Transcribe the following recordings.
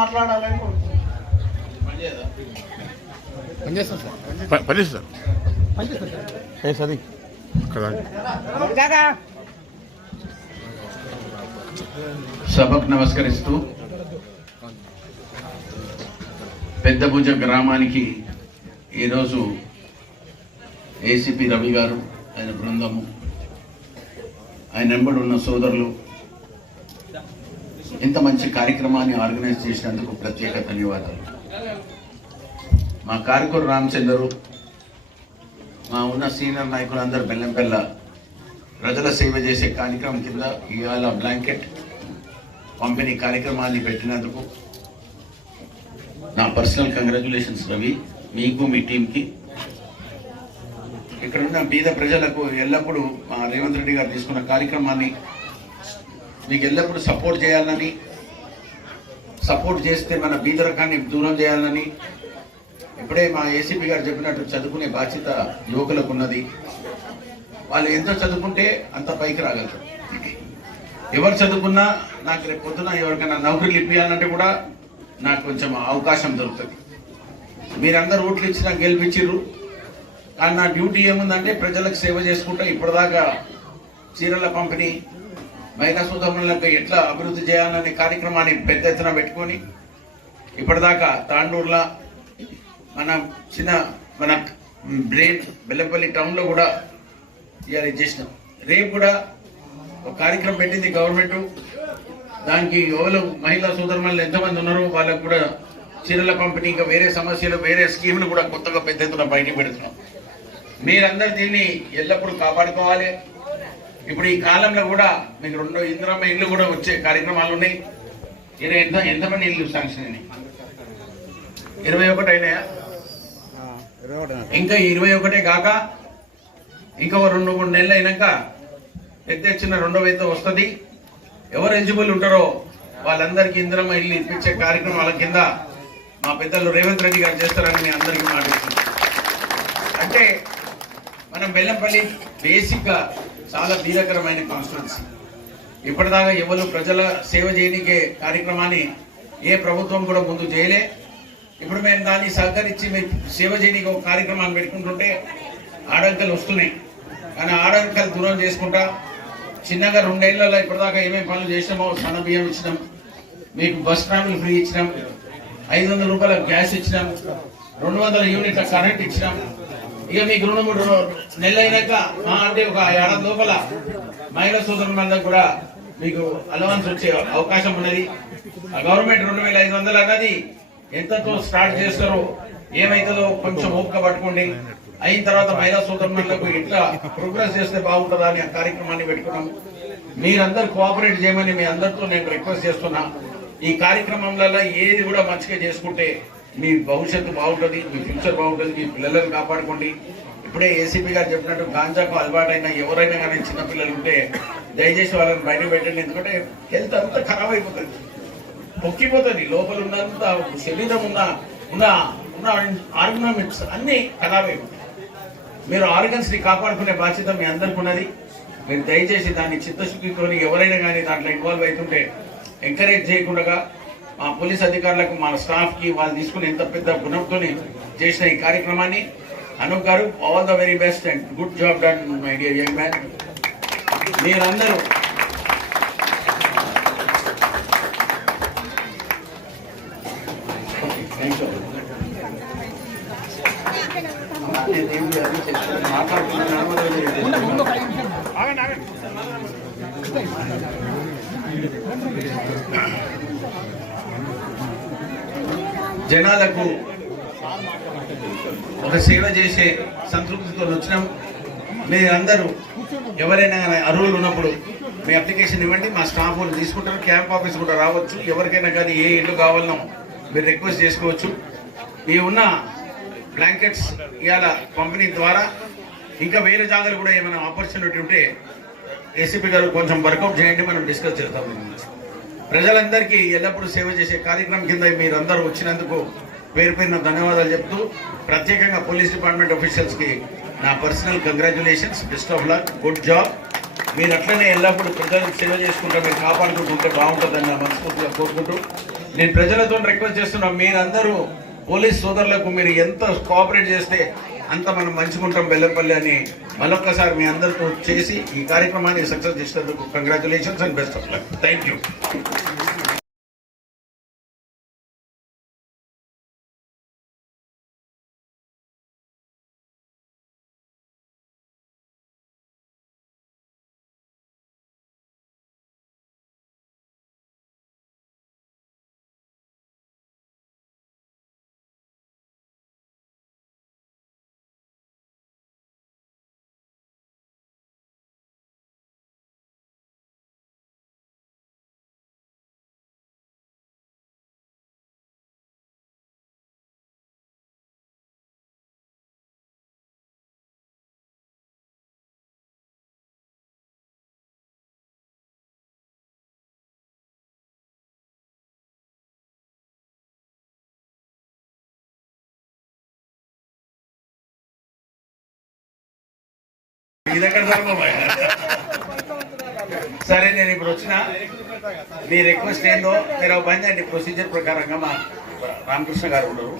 మాట్లాడాలని సభకు నమస్కరిస్తూ పెద్దభుజ గ్రామానికి ఈరోజు ఏసీపీ రవి గారు, ఆయన బృందము, ఆయన వెంబడి ఉన్న సోదరులు ఇంత మంచి కార్యక్రమాన్ని ఆర్గనైజ్ చేసినందుకు ప్రత్యేక ధన్యవాదాలు. మా కారుకూరు రామచంద్రు, మా ఉన్న సీనియర్ నాయకులు అందరు బెల్లంపల్ల ప్రజల సేవ చేసే కార్యక్రమం కింద ఇవాళ బ్లాంకెట్ పంపిణీ కార్యక్రమాన్ని పెట్టినందుకు నా పర్సనల్ కంగ్రాచులేషన్స్ రవి, మీకు మీ టీంకి. ఇక్కడున్న బీద ప్రజలకు ఎల్లప్పుడూ మా రేవంత్ రెడ్డి గారు తీసుకున్న కార్యక్రమాన్ని మీకు ఎల్లప్పుడూ సపోర్ట్ చేయాలని, సపోర్ట్ చేస్తే మన బీద రకాన్ని దూరం చేయాలని ఇప్పుడే మా ఏసీపీ గారు చెప్పినట్టు చదువుకునే బాధ్యత యువకులకు ఉన్నది. వాళ్ళు ఎంత చదువుకుంటే అంత పైకి రాగలరు. ఎవరు చదువుకున్నా నాకు రేపు పొద్దున ఎవరికైనా నౌకరీలు ఇప్పించాలంటే కూడా నాకు కొంచెం అవకాశం దొరుకుతుంది. మీరందరూ ఓట్లు ఇచ్చినా గెలిపించారు, కానీ నా డ్యూటీ ఏముందంటే ప్రజలకు సేవ చేసుకుంటా ఇప్పటిదాకా చీరల పంపిణీ, మహిళా సోదరులకు ఎట్లా అభివృద్ధి చేయాలనే కార్యక్రమాన్ని పెద్ద ఎత్తున పెట్టుకొని ఇప్పటిదాకా తాండూరులో మన బ్రెయిన్ బెల్లంపల్లి టౌన్లో కూడా ఇవాళ చేసినాం. రేపు కూడా ఒక కార్యక్రమం పెట్టింది గవర్నమెంట్. దానికి ఎవరు మహిళా సోదరులు ఎంతమంది ఉన్నారో వాళ్ళకు కూడా చీరల పంపిణీ, ఇంకా వేరే సమస్యలు, వేరే స్కీములు కూడా కొత్తగా పెద్ద ఎత్తున బయటికి పెడుతున్నాం. మీరందరూ దీన్ని ఎల్లప్పుడూ కాపాడుకోవాలి. ఇప్పుడు ఈ కాలంలో కూడా మీకు 2 ఇందిరమ్మ ఇల్లు కూడా వచ్చే కార్యక్రమాలు ఉన్నాయి. ఎంతమంది ఇల్లు శాంక్షన్ అయినాయి? 21 అయినాయా? ఇంకా 21 కాక ఇంకా 2-3 నెలలు అయినాక పెద్ద ఎత్తున 2వ విడత వస్తుంది. ఎవరు ఎలిజిబుల్ ఉంటారో వాళ్ళందరికీ ఇందిరమ్మ ఇల్లు ఇప్పించే కార్యక్రమాల కింద మా పెద్దలు రేవంత్ రెడ్డి గారు చేస్తారని నేను అందరికీ మాట్లాడుతున్నాను. అంటే మనం బెల్లంపల్లి బేసిక్గా చాలా బీదకరమైన కాన్స్టిట్యున్సీ. ఇప్పటిదాకా ఎవరు ప్రజల సేవ చేయనికే కార్యక్రమాన్ని ఏ ప్రభుత్వం కూడా ముందు చేయలే. ఇప్పుడు మేము దాన్ని సహకరించి మేము సేవ చేయడానికి ఒక కార్యక్రమాన్ని పెట్టుకుంటుంటే ఆడంకలు వస్తున్నాయి. కానీ ఆడంకలు దూరం చేసుకుంటా చిన్నగా 2 ఏళ్లలో ఇప్పటిదాకా ఏమేమి పనులు చేసినామో, సన్న బియ్యం ఇచ్చినాం, మీకు బస్ ట్రావెల్ ఫ్రీ ఇచ్చినాం, 500 రూపాయల గ్యాస్ ఇచ్చినాం, 200 యూనిట్ల కరెంట్ ఇచ్చినాం. ఇక మీకు 2-3 నెలలు అయినాక అంటే ఒక ఏడాది లోపల మహిళా సోదరులందరూ కూడా మీకు అలవన్స్ వచ్చే అవకాశం ఉన్నది. గవర్నమెంట్ 2500 అన్నది ఎంతతో స్టార్ట్ చేస్తారో ఏమైతుందో కొంచెం ఓపిక పట్టుకోండి. అయిన తర్వాత మహిళా సోదరులకు ఎట్లా ప్రోగ్రెస్ చేస్తే బాగుంటుందా అని ఆ కార్యక్రమాన్ని పెట్టుకున్నాం. మీరందరూ కోఆపరేట్ చేయమని మీ అందరితో నేను రిక్వెస్ట్ చేస్తున్నా. ఈ కార్యక్రమంలో ఏది కూడా మంచిగా చేసుకుంటే మీ భవిష్యత్తు బాగుంటుంది, మీ ఫ్యూచర్ బాగుంటుంది, మీ పిల్లలను కాపాడుకోండి. ఇప్పుడే ఏసీపీ గారు చెప్పినట్టు గాంజాకు అలవాటైన ఎవరైనా కానీ చిన్నపిల్లలు ఉంటే దయచేసి వాళ్ళని బయట పెట్టండి. ఎందుకంటే హెల్త్ అంతా ఖరాబ్ అయిపోతుంది, పొక్కిపోతుంది. లోపల ఉన్నంత శరీరం ఉన్న ఆర్గనమిక్స్ అన్నీ ఖరాబ్ అయిపోతాయి. మీరు ఆర్గన్స్ని కాపాడుకునే బాధ్యత మీ అందరికి ఉన్నది. మీరు దయచేసి దాన్ని చిత్తశుద్ధితో ఎవరైనా కానీ దాంట్లో ఇన్వాల్వ్ అవుతుంటే ఎంకరేజ్ చేయకుండా మా పోలీస్ అధికారులకు, మా స్టాఫ్కి వాళ్ళు తీసుకుని ఎంత పెద్ద గుణంతో చేసిన ఈ కార్యక్రమాన్ని అనూప్ గారు, all the very best and good job done my dear young man. మీరందరూ జనాలకు ఒక సేవ చేసే సంతృప్తితో వచ్చినాం. మీరందరూ ఎవరైనా అర్హులు ఉన్నప్పుడు మీ అప్లికేషన్ ఇవ్వండి, మా స్టాఫ్ వాళ్ళు తీసుకుంటారు. క్యాంప్ ఆఫీస్ కూడా రావచ్చు. ఎవరికైనా కానీ ఏ ఇల్లు కావాలనో మీరు రిక్వెస్ట్ చేసుకోవచ్చు. ఈ ఉన్న బ్లాంకెట్స్ ఇవాళ పంపిణీ ద్వారా ఇంకా వేరే జాగాలు కూడా ఏమైనా ఆపర్చునిటీ ఉంటే ఏసీపీ గారు కొంచెం వర్కౌట్ చేయండి, మనం డిస్కస్ చేద్దాం. ప్రజలందరికీ ఎల్లప్పుడూ సేవ చేసే కార్యక్రమం కింద మీరందరూ వచ్చినందుకు పేరు పేరున ధన్యవాదాలు చెప్తూ, ప్రత్యేకంగా పోలీస్ డిపార్ట్మెంట్ ఆఫీషియల్స్కి నా personal congratulations, best of luck, good job. మీరు అట్లనే ఎల్లప్పుడూ ప్రజలకు సేవ చేసుకుంటూ మీరు కాపాడుకుంటూ ఉంటే బాగుంటుందని నా మనస్ఫూర్తిగా కోరుకుంటూ నేను ప్రజలతో రిక్వెస్ట్ చేస్తున్నా, మీరందరూ పోలీస్ సోదరులకు మీరు ఎంత కోఆపరేట్ చేస్తే అంత మనం మంచుకుంటాం బెల్లంపల్లి అని మరొక్కసారి మీ అందరితో చేసి ఈ కార్యక్రమాన్ని సక్సెస్ చేసినందుకు congratulations and best of luck. Thank you. సరే, నేను ఇప్పుడు వచ్చిన మీ రిక్వెస్ట్ ఏందో మీరు పని చేయండి. ప్రొసీజర్ ప్రకారంగా మా రామకృష్ణ గారు ఉండరు,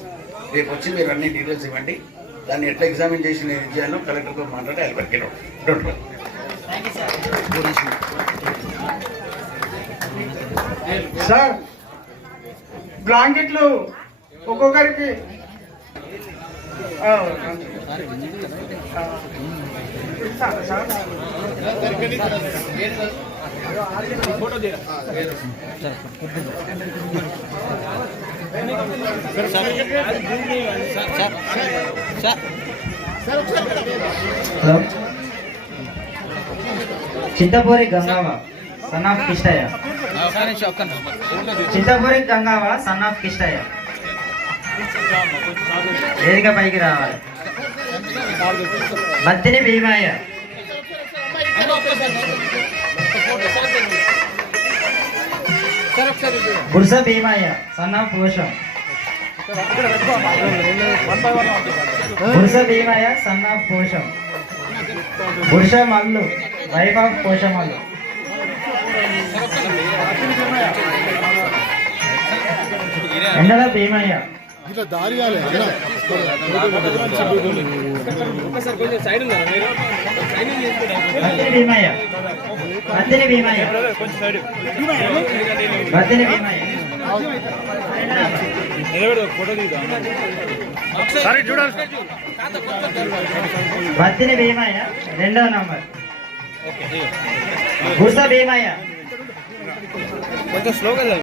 రేపు వచ్చి మీరు అన్ని డీటెయిల్స్ ఇవ్వండి. దాన్ని ఎట్లా ఎగ్జామిన్ చేసి నేను ఏం చేయాలో కలెక్టర్తో మాట్లాడి అది పట్టుకెళ్ళి సార్. బ్లాంకెట్లు ఒక్కొక్కరికి Chintapuri Gangava son of Kishtaiah. Chintapuri Gangava son of Kishtaiah వేదిక పైకి రావాలి. Battini Bhimaiah. Gursa Bhimaiah son of Posham. Gursa Bhimaiah son of Posham. Gursha Mallu wife of Poshamallu. Endala Bhimaiah. Battini Bheemaiah. Battini Bheemaiah. Battini Bheemaiah. Battini Bheemaiah 2వ నంబర్. గుర్స భీమయ్య.